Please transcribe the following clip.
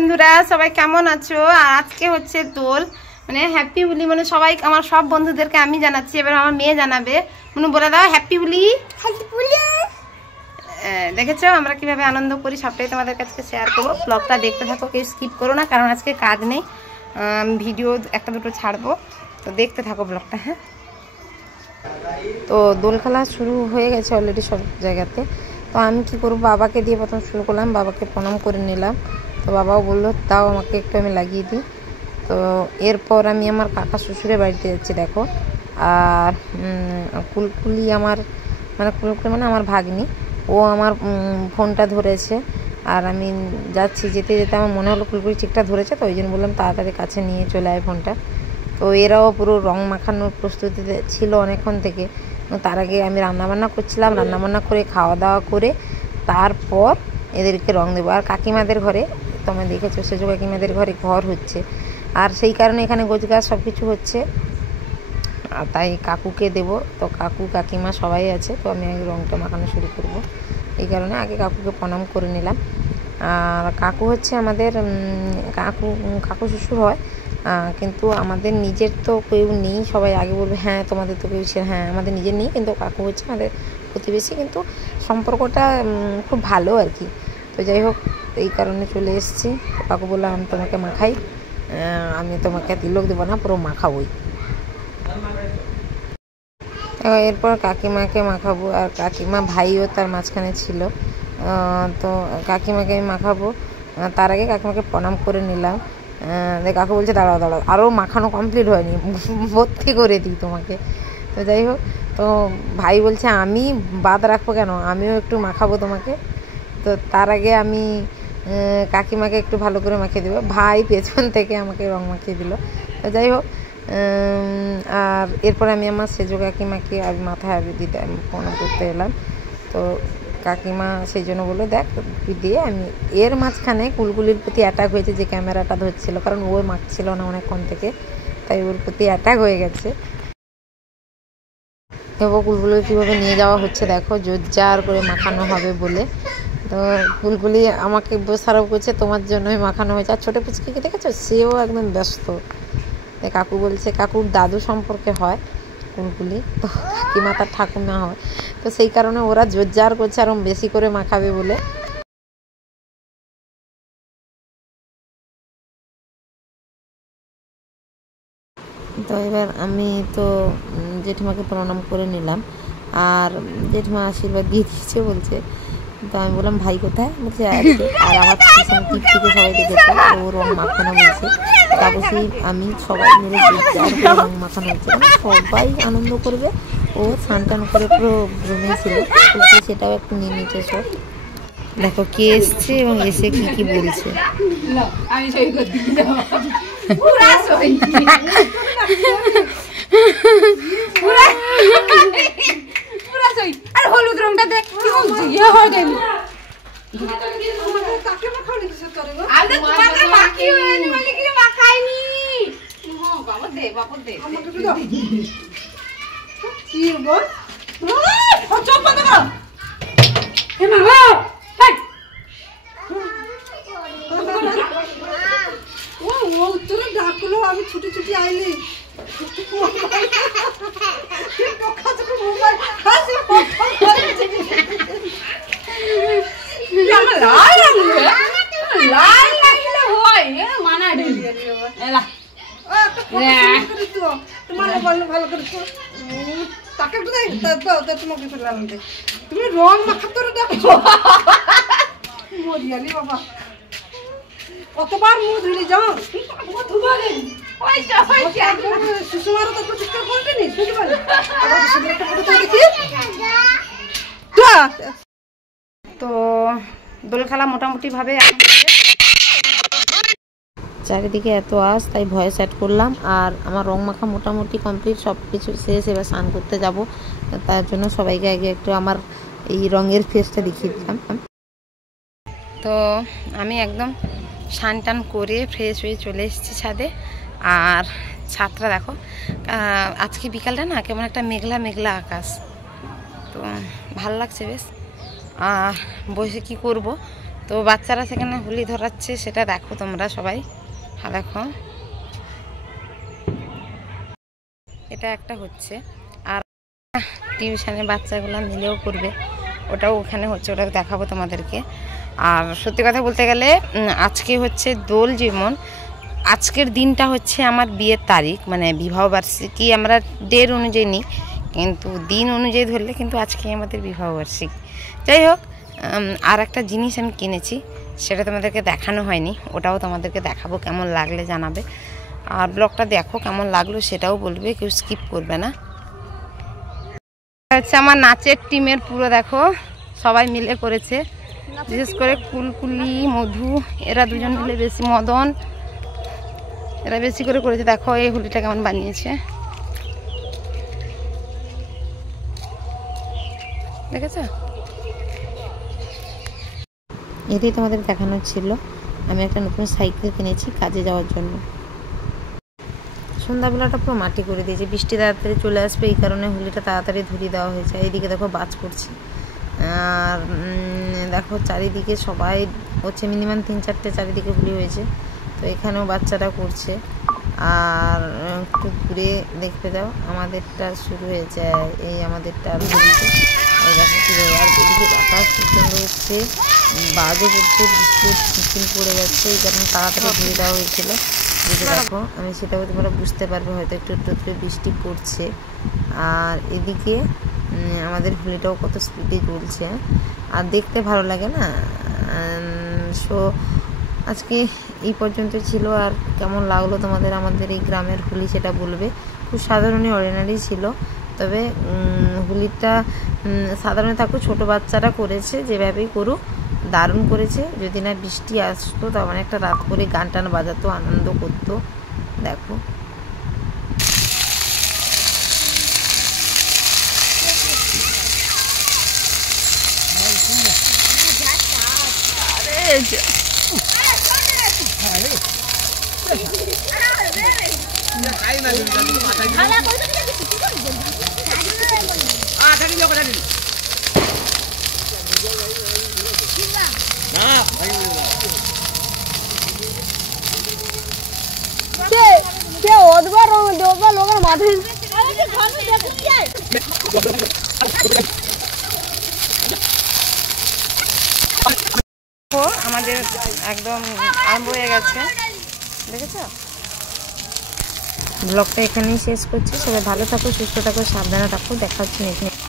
বন্ধুরা সবাই কেমন আছো? আর আজকে হচ্ছে দোল, মানে হ্যাপি হোলি, মানে সবাই আমার সব বন্ধুদেরকে আমি জানাচ্ছি, এবার আমার মেয়ে জানাবে। মনে বলে দাও হ্যাপি হোলি। দেখেছো আমরা কিভাবে আনন্দ করি, সবটাই তোমাদের কাছে শেয়ার করবো। ব্লগটা দেখতে থাকো, কেউ স্কিপ করো না, কারণ আজকে কাজ নেই, ভিডিও একটা দুটো ছাড়বো, তো দেখতে থাকো ব্লগটা। হ্যাঁ, তো দোল খেলা শুরু হয়ে গেছে অলরেডি সব জায়গাতে। তো আমি কি করবো, বাবাকে দিয়ে প্রথম শুরু করলাম, বাবাকে প্রণাম করে নিলাম। তো বাবাও বললো তাও আমাকে একটু আমি লাগিয়ে দিই। তো এরপর আমি আমার কাকা শ্বশুরের বাড়িতে যাচ্ছি, দেখো। আর কুলকুলি আমার, মানে কুলকুলি মানে আমার ভাগ্নি, ও আমার ফোনটা ধরেছে। আর আমি যাচ্ছি, যেতে যেতে আমার মনে হলো কুলকুলি ঠিকঠাক ধরেছে, তো ওই জন্য বললাম তাড়াতাড়ি কাছে নিয়ে চলে আয় ফোনটা। তো এরাও পুরো রং মাখানোর প্রস্তুতিতে ছিল অনেকক্ষণ থেকে। তার আগে আমি রান্নাবান্না করছিলাম, রান্নাবান্না করে খাওয়া দাওয়া করে তারপর এদেরকে রং দেবো। আর কাকিমাদের ঘরে, তোমরা দেখেছো সেজো কাকিমাদের ঘরে ঘর হচ্ছে, আর সেই কারণে এখানে গোছগাছ সব কিছু হচ্ছে, আর তাই কাকুকে দেব। তো কাকু কাকিমা সবাই আছে, তো আমি আগে রংটা মাখানো শুরু করব, এই কারণে আগে কাকুকে প্রণাম করে নিলাম। আর কাকু হচ্ছে আমাদের কাকু শ্বশুর হয়, কিন্তু আমাদের নিজের তো কেউ নেই। সবাই আগে বলবে হ্যাঁ তোমাদের তো কেউ ছিল, হ্যাঁ আমাদের নিজের নেই, কিন্তু কাকু হচ্ছে আমাদের প্রতিবেশী, কিন্তু সম্পর্কটা খুব ভালো আর কি। তো যাই হোক, এই কারণে চলে এসেছি। কাকু বললাম আমি তোমাকে মাখাই, আমি তোমাকে তিলক দেবো না, পুরো মাখাবোই। এরপর কাকিমাকে মাখাবো, আর কাকিমা ভাইও তার মাঝখানে ছিল। তো কাকিমাকে আমি মাখাবো, তার আগে কাকিমাকে প্রণাম করে নিলাম। কাকু বলছে দাঁড়াও দাঁড়াও, আরও মাখানো কমপ্লিট হয়নি, ভর্তি করে দিই তোমাকে। তো যাই হোক, তো ভাই বলছে আমি বাদ রাখবো কেন, আমিও একটু মাখাবো তোমাকে। তো তার আগে আমি কাকিমাকে একটু ভালো করে মাখিয়ে দেবো, ভাই পেছন থেকে আমাকে রং মাখিয়ে দিল। তো যাই হোক, আর এরপরে আমি আমার সেজো কাকিমাকে আমি মাথায় আবি দিতে আমি প্রণাম করতে এলাম। তো কাকিমা সেই জন্য বললো দেখ দিয়ে আমি, এর মাঝখানে কুলকুলির প্রতি অ্যাটাক হয়েছে, যে ক্যামেরাটা ধরছিল, কারণ ও মাখছিল না অনেকক্ষণ থেকে, তাই ওর প্রতি অ্যাটাক হয়ে গেছে। এবার কুলকুলি কীভাবে নিয়ে যাওয়া হচ্ছে দেখো, জোরজার করে মাখানো হবে বলে। তো কুলকুলি আমাকে দোষারোপ করছে তোমার জন্যই মাখানো হয়েছে। আর ছোটো পুচকিকে দেখেছো, সেও একদম ব্যস্ত। কাকু বলছে কাকুর দাদু সম্পর্কে হয় কুলকুলি, তো কাকিমা তার ঠাকুমা হয়, তো সেই কারণে ওরা জোরজার করছে আরও বেশি করে মাখাবে বলে। তো এবার আমি তো জেঠিমাকে প্রণাম করে নিলাম, আর জেঠিমা আশীর্বাদ দিয়ে দিচ্ছে বলছে। তো আমি বললাম ভাই কোথায়, বলছে আর আমার পিছনে টিপ থেকে সবাই দেখেছে ও রং মাখানো হয়েছে, অবশ্যই আমি সবাই মিলে রং মাখানো হয়েছে, সবাই আনন্দ করবে। ও স্নান টান করে পুরো জমেছিল, সেটাও একটু নিয়ে নিচ্ছে সব। দেখো কে এসছে এবং এসে কি কি বলছে। আর হলুদ রংটা দেখ কি বলছি, আমি ছুটি ছুটি আইলি তুমি রং মাখাতে দেখো মরিয়ালি বাবা, কতবার মুখ ধুলি যাও তো দোল খেলা মোটামুটি ভাবে চারিদিকে এত আস, তাই ভয়েস অ্যাড করলাম। আর আমার রং মাখা মোটামুটি কমপ্লিট, সব কিছু শেষ, এবার স্নান করতে যাব, তার জন্য সবাইকে আগে একটু আমার এই রঙের ফেসটা দেখিয়ে দিলাম। তো আমি একদম স্নান টান করে ফ্রেশ হয়ে চলে এসেছি ছাদে। আর ছাদটা দেখো, আজকে বিকালটা না কেমন একটা মেঘলা মেঘলা আকাশ, তো ভালো লাগছে বেশ। আর বসে কি করব, তো বাচ্চারা সেখানে হোলি ধরাচ্ছে, সেটা দেখো তোমরা সবাই। হ্যাঁ দেখো, এটা একটা হচ্ছে। আর টিউশনে বাচ্চাগুলো মিলেও করবে, ওটাও ওখানে হচ্ছে, ওটা দেখাবো তোমাদেরকে। আর সত্যি কথা বলতে গেলে আজকে হচ্ছে দোল জীবন, আজকের দিনটা হচ্ছে আমার বিয়ের তারিখ, মানে বিবাহবার্ষিকী আমরা ডের অনুযায়ী নিই, কিন্তু দিন অনুযায়ী ধরলে কিন্তু আজকে আমাদের বিবাহবার্ষিকী। যাই হোক, আর একটা জিনিস আমি কিনেছি, সেটা তোমাদেরকে দেখানো হয়নি, ওটাও তোমাদেরকে দেখাবো, কেমন লাগলে জানাবে। আর ব্লগটা দেখো কেমন লাগলো সেটাও বলবে, কেউ স্কিপ করবে না। হচ্ছে আমার নাচের টিমের পুরো দেখো সবাই মিলে করেছে, বিশেষ করে কুলকুলি, মধু, এরা দুজন মিলে বেশি, মদন, এরা বেশি করে করেছে। দেখো এই হোলিটা কেমন বানিয়েছে, দেখেছো? এটাই তোমাদের দেখানো ছিল। আমি একটা নতুন সাইকেল কিনেছি কাজে যাওয়ার জন্য। সন্ধ্যাবেলাটা পুরো মাটি করে দিয়েছে, বৃষ্টি তাড়াতাড়ি চলে আসবে, এই কারণে হোলিটা তাড়াতাড়ি ধরিয়ে দেওয়া হয়েছে। এইদিকে দেখো বাজ পড়ছে, আর দেখো চারিদিকে সবাই হচ্ছে, মিনিমাম 3-4টে চারিদিকে হোলি হয়েছে। তো এখানেও বাচ্চারা করছে। আর একটু ঘুরে দেখতে দাও, আমাদেরটা শুরু হয়েছে, এই আমাদেরটা আর হচ্ছে, এই দেখো শুরু হয়ে। আর এদিকে আকাশ প্রচণ্ড হচ্ছে, বাজও পড়ছে, বৃষ্টির টিফিন পড়ে যাচ্ছে, এই কারণে তাড়াতাড়ি ধুয়ে দেওয়া হয়েছিল। যেটা দেখো আমি সেটাও তোমরা বুঝতে পারবে, হয়তো একটু একটু করে বৃষ্টি পড়ছে। আর এদিকে আমাদের হোলিটাও কত স্পিডে চলছে, আর দেখতে ভালো লাগে না। সো আজকে এই পর্যন্ত ছিল। আর কেমন লাগলো তোমাদের আমাদের এই গ্রামের হোলি সেটা বলবে। খুব সাধারণই অর্ডিনারি ছিল, তবে হোলিটা সাধারণ থাকো, ছোটো বাচ্চারা করেছে যেভাবেই করুক, দারুণ করেছে। যদি না বৃষ্টি আসতো তার মানে একটা রাত করে গান টান বাজাতো, আনন্দ করতো। দেখো আমাদের একদম আরম্ভ হয়ে গেছে, দেখেছো? ব্লগটা এখানেই শেষ করছি। সবাই ভালো থাকো, সুস্থ থাকো, সাবধানে থাকো, দেখা হচ্ছে নেক্সট।